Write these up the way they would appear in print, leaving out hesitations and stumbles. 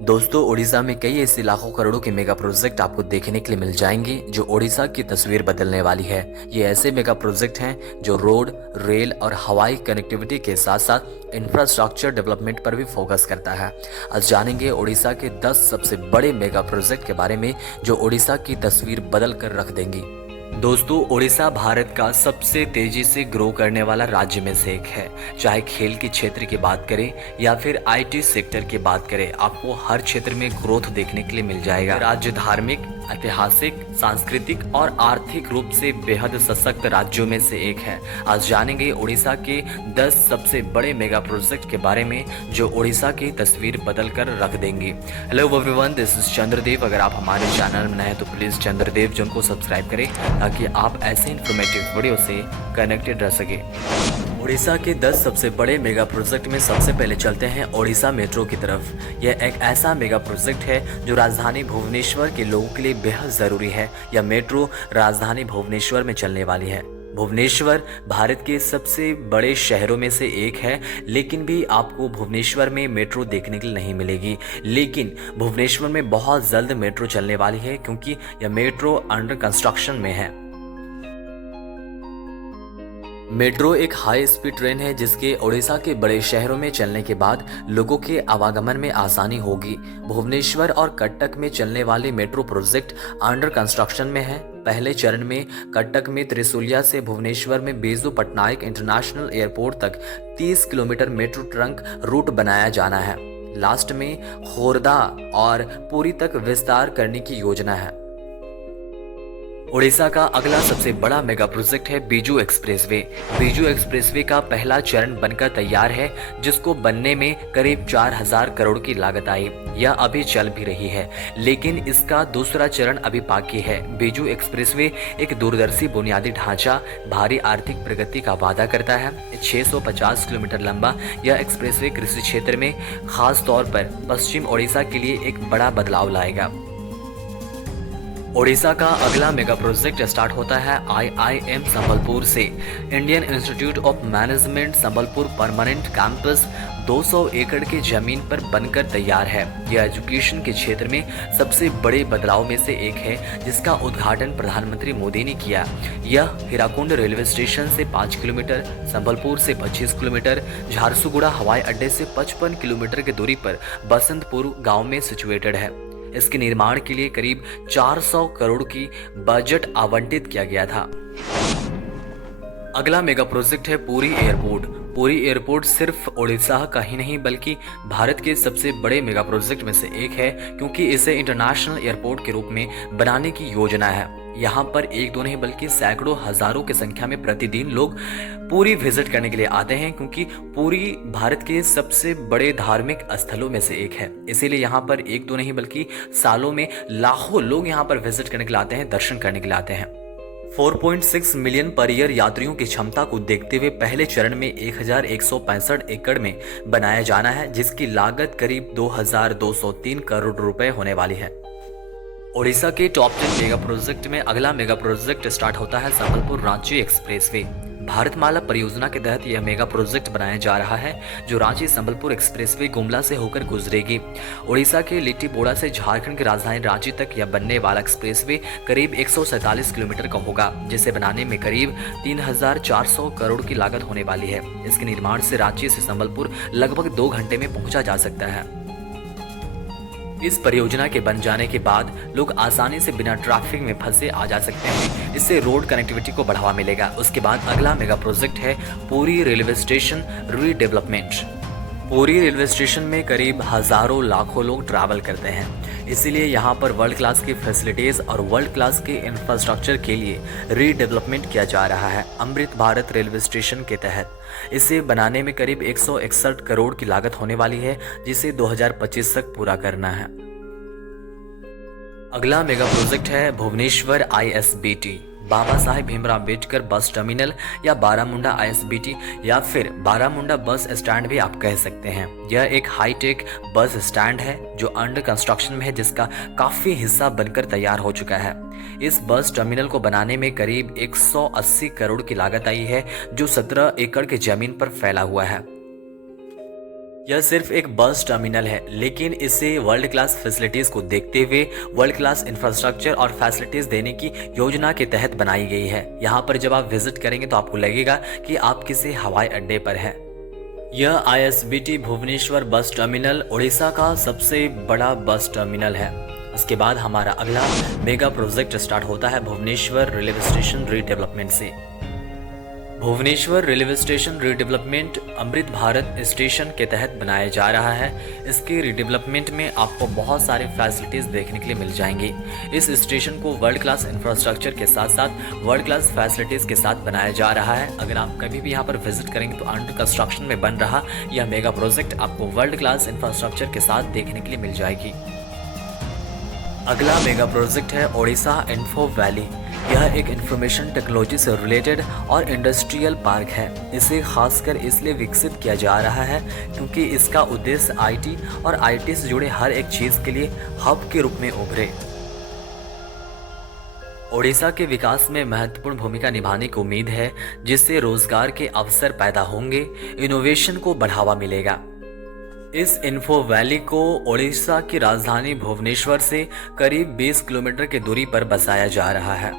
दोस्तों, ओडिशा में कई ऐसे लाखों करोड़ों के मेगा प्रोजेक्ट आपको देखने के लिए मिल जाएंगे जो ओडिशा की तस्वीर बदलने वाली है। ये ऐसे मेगा प्रोजेक्ट हैं जो रोड, रेल और हवाई कनेक्टिविटी के साथ साथ इंफ्रास्ट्रक्चर डेवलपमेंट पर भी फोकस करता है। आज जानेंगे ओडिशा के 10 सबसे बड़े मेगा प्रोजेक्ट के बारे में जो ओडिशा की तस्वीर बदल कर रख देंगी। दोस्तों, ओडिशा भारत का सबसे तेजी से ग्रो करने वाला राज्य में से एक है। चाहे खेल के क्षेत्र की बात करें या फिर आईटी सेक्टर की बात करें, आपको हर क्षेत्र में ग्रोथ देखने के लिए मिल जाएगा। राज्य धार्मिक, ऐतिहासिक, सांस्कृतिक और आर्थिक रूप से बेहद सशक्त राज्यों में से एक है। आज जानेंगे ओडिशा के 10 सबसे बड़े मेगा प्रोजेक्ट के बारे में जो ओडिशा की तस्वीर बदल कर रख देंगे। Hello everyone, this is Chandradev. अगर आप हमारे चैनल में नए हैं तो प्लीज चंद्रदेव जन को सब्सक्राइब करें ताकि आप ऐसे इन्फॉर्मेटिव वीडियो से कनेक्टेड रह सके। ओडिशा के 10 सबसे बड़े मेगा प्रोजेक्ट में सबसे पहले चलते हैं ओडिशा मेट्रो की तरफ। यह एक ऐसा मेगा प्रोजेक्ट है जो राजधानी भुवनेश्वर के लोगों के लिए बेहद जरूरी है। यह मेट्रो राजधानी भुवनेश्वर में चलने वाली है। भुवनेश्वर भारत के सबसे बड़े शहरों में से एक है, लेकिन भी आपको भुवनेश्वर में मेट्रो देखने के लिए नहीं मिलेगी। लेकिन भुवनेश्वर में बहुत जल्द मेट्रो चलने वाली है क्योंकि यह मेट्रो अंडर कंस्ट्रक्शन में है। मेट्रो एक हाई स्पीड ट्रेन है जिसके ओडिशा के बड़े शहरों में चलने के बाद लोगों के आवागमन में आसानी होगी। भुवनेश्वर और कटक में चलने वाले मेट्रो प्रोजेक्ट अंडर कंस्ट्रक्शन में है। पहले चरण में कटक में त्रिशूलिया से भुवनेश्वर में बेजू पटनायक इंटरनेशनल एयरपोर्ट तक 30 किलोमीटर मेट्रो ट्रंक रूट बनाया जाना है। लास्ट में खोरदा और पुरी तक विस्तार करने की योजना है। ओडिशा का अगला सबसे बड़ा मेगा प्रोजेक्ट है बीजू एक्सप्रेसवे। बीजू एक्सप्रेसवे का पहला चरण बनकर तैयार है जिसको बनने में करीब 4000 करोड़ की लागत आई। यह अभी चल भी रही है, लेकिन इसका दूसरा चरण अभी बाकी है। बीजू एक्सप्रेसवे एक दूरदर्शी बुनियादी ढांचा, भारी आर्थिक प्रगति का वादा करता है। 650 किलोमीटर लंबा यह एक्सप्रेसवे कृषि क्षेत्र में खास तौर पर पश्चिम ओडिशा के लिए एक बड़ा बदलाव लाएगा। ओडिशा का अगला मेगा प्रोजेक्ट स्टार्ट होता है IIM संबलपुर से। Indian institute of management Sambalpur permanent campus 200 एकड़ की जमीन पर बनकर तैयार है। यह एजुकेशन के क्षेत्र में सबसे बड़े बदलाव में से एक है जिसका उद्घाटन प्रधानमंत्री मोदी ने किया। यह हीराकुंड रेलवे स्टेशन से 5 किलोमीटर, संबलपुर से 25 किलोमीटर, झारसुगुड़ा हवाई अड्डे से 55 किलोमीटर की दूरी पर बसंतपुर गांव में सिचुएटेड है। इसके निर्माण के लिए करीब 400 करोड़ की बजट आवंटित किया गया था। अगला मेगा प्रोजेक्ट है पुरी एयरपोर्ट। पुरी एयरपोर्ट सिर्फ ओडिशा का ही नहीं बल्कि भारत के सबसे बड़े मेगा प्रोजेक्ट में से एक है क्योंकि इसे इंटरनेशनल एयरपोर्ट के रूप में बनाने की योजना है। यहाँ पर एक दो नहीं बल्कि सैकड़ों हजारों की संख्या में प्रतिदिन लोग पुरी विजिट करने के लिए आते हैं क्योंकि पुरी भारत के सबसे बड़े धार्मिक स्थलों में से एक है। इसीलिए यहाँ पर एक दो नहीं बल्कि सालों में लाखों लोग यहाँ पर विजिट करने के लिए आते हैं, दर्शन करने के लिए आते हैं। 4.6 मिलियन पर ईयर यात्रियों की क्षमता को देखते हुए पहले चरण में 1165 एकड़ में बनाया जाना है जिसकी लागत करीब 2203 करोड़ रुपए होने वाली है। ओडिशा के टॉप 10 मेगा प्रोजेक्ट में अगला मेगा प्रोजेक्ट स्टार्ट होता है संबलपुर रांची एक्सप्रेसवे। भारतमाला परियोजना के तहत यह मेगा प्रोजेक्ट बनाया जा रहा है जो रांची संबलपुर एक्सप्रेसवे गुमला से होकर गुजरेगी। ओडिशा के लिट्टीबोड़ा से झारखंड की राजधानी रांची तक यह बनने वाला एक्सप्रेसवे करीब 147 किलोमीटर का होगा जिसे बनाने में करीब 3400 करोड़ की लागत होने वाली है। इसके निर्माण से रांची से संबलपुर लगभग 2 घंटे में पहुंचा जा सकता है। इस परियोजना के बन जाने के बाद लोग आसानी से बिना ट्रैफिक में फंसे आ जा सकते हैं। इससे रोड कनेक्टिविटी को बढ़ावा मिलेगा। उसके बाद अगला मेगा प्रोजेक्ट है Puri railway station redevelopment. Puri railway station में करीब हजारों लाखों लोग ट्रैवल करते हैं, इसीलिए यहाँ पर वर्ल्ड क्लास की फैसिलिटीज और वर्ल्ड क्लास के इंफ्रास्ट्रक्चर के लिए रीडेवलपमेंट किया जा रहा है अमृत भारत रेलवे स्टेशन के तहत। इसे बनाने में करीब 161 करोड़ की लागत होने वाली है जिसे 2025 तक पूरा करना है। अगला मेगा प्रोजेक्ट है Bhubaneswar ISBT। Baba Saheb Bhimrao Ambedkar bus terminal या बारामुंडा ISBT या फिर बारामुंडा बस स्टैंड भी आप कह सकते हैं। यह एक हाईटेक बस स्टैंड है जो अंडर कंस्ट्रक्शन में है जिसका काफी हिस्सा बनकर तैयार हो चुका है। इस बस टर्मिनल को बनाने में करीब 180 करोड़ की लागत आई है जो 17 एकड़ की जमीन पर फैला हुआ है। यह सिर्फ एक बस टर्मिनल है, लेकिन इसे वर्ल्ड क्लास फैसिलिटीज को देखते हुए वर्ल्ड क्लास इंफ्रास्ट्रक्चर और फैसिलिटीज देने की योजना के तहत बनाई गई है। यहाँ पर जब आप विजिट करेंगे तो आपको लगेगा कि आप किसी हवाई अड्डे पर हैं। यह ISBT Bhubaneswar bus terminal Orissa का सबसे बड़ा बस टर्मिनल है। उसके बाद हमारा अगला मेगा प्रोजेक्ट स्टार्ट होता है भुवनेश्वर रेलवे स्टेशन रीडेवलपमेंट से। Bhubaneswar railway station redevelopment Amrit Bharat station के तहत बनाया जा रहा है। इसके रीडेवलपमेंट में आपको बहुत सारे फैसिलिटीज देखने के लिए मिल जाएंगी। इस स्टेशन को वर्ल्ड क्लास इंफ्रास्ट्रक्चर के साथ साथ वर्ल्ड क्लास फैसिलिटीज के साथ बनाया जा रहा है। अगर आप कभी भी यहाँ पर विजिट करेंगे तो अंडर कंस्ट्रक्शन में बन रहा यह मेगा प्रोजेक्ट आपको वर्ल्ड क्लास इंफ्रास्ट्रक्चर के साथ देखने के लिए मिल जाएगी। अगला मेगा प्रोजेक्ट है ओडिशा इन्फो वैली। यह एक इंफॉर्मेशन टेक्नोलॉजी से रिलेटेड और इंडस्ट्रियल पार्क है। इसे खासकर इसलिए विकसित किया जा रहा है क्योंकि इसका उद्देश्य IT और IT से जुड़े हर एक चीज के लिए हब के रूप में उभरे। ओडिशा के विकास में महत्वपूर्ण भूमिका निभाने की उम्मीद है, जिससे रोजगार के अवसर पैदा होंगे, इनोवेशन को बढ़ावा मिलेगा। इस इन्फो वैली को ओडिशा की राजधानी भुवनेश्वर से करीब 20 किलोमीटर की दूरी पर बसाया जा रहा है।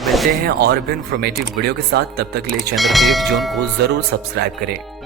मिलते हैं और भी इंफॉर्मेटिव वीडियो के साथ, तब तक के लिए चंद्रदेव जोन को जरूर सब्सक्राइब करें।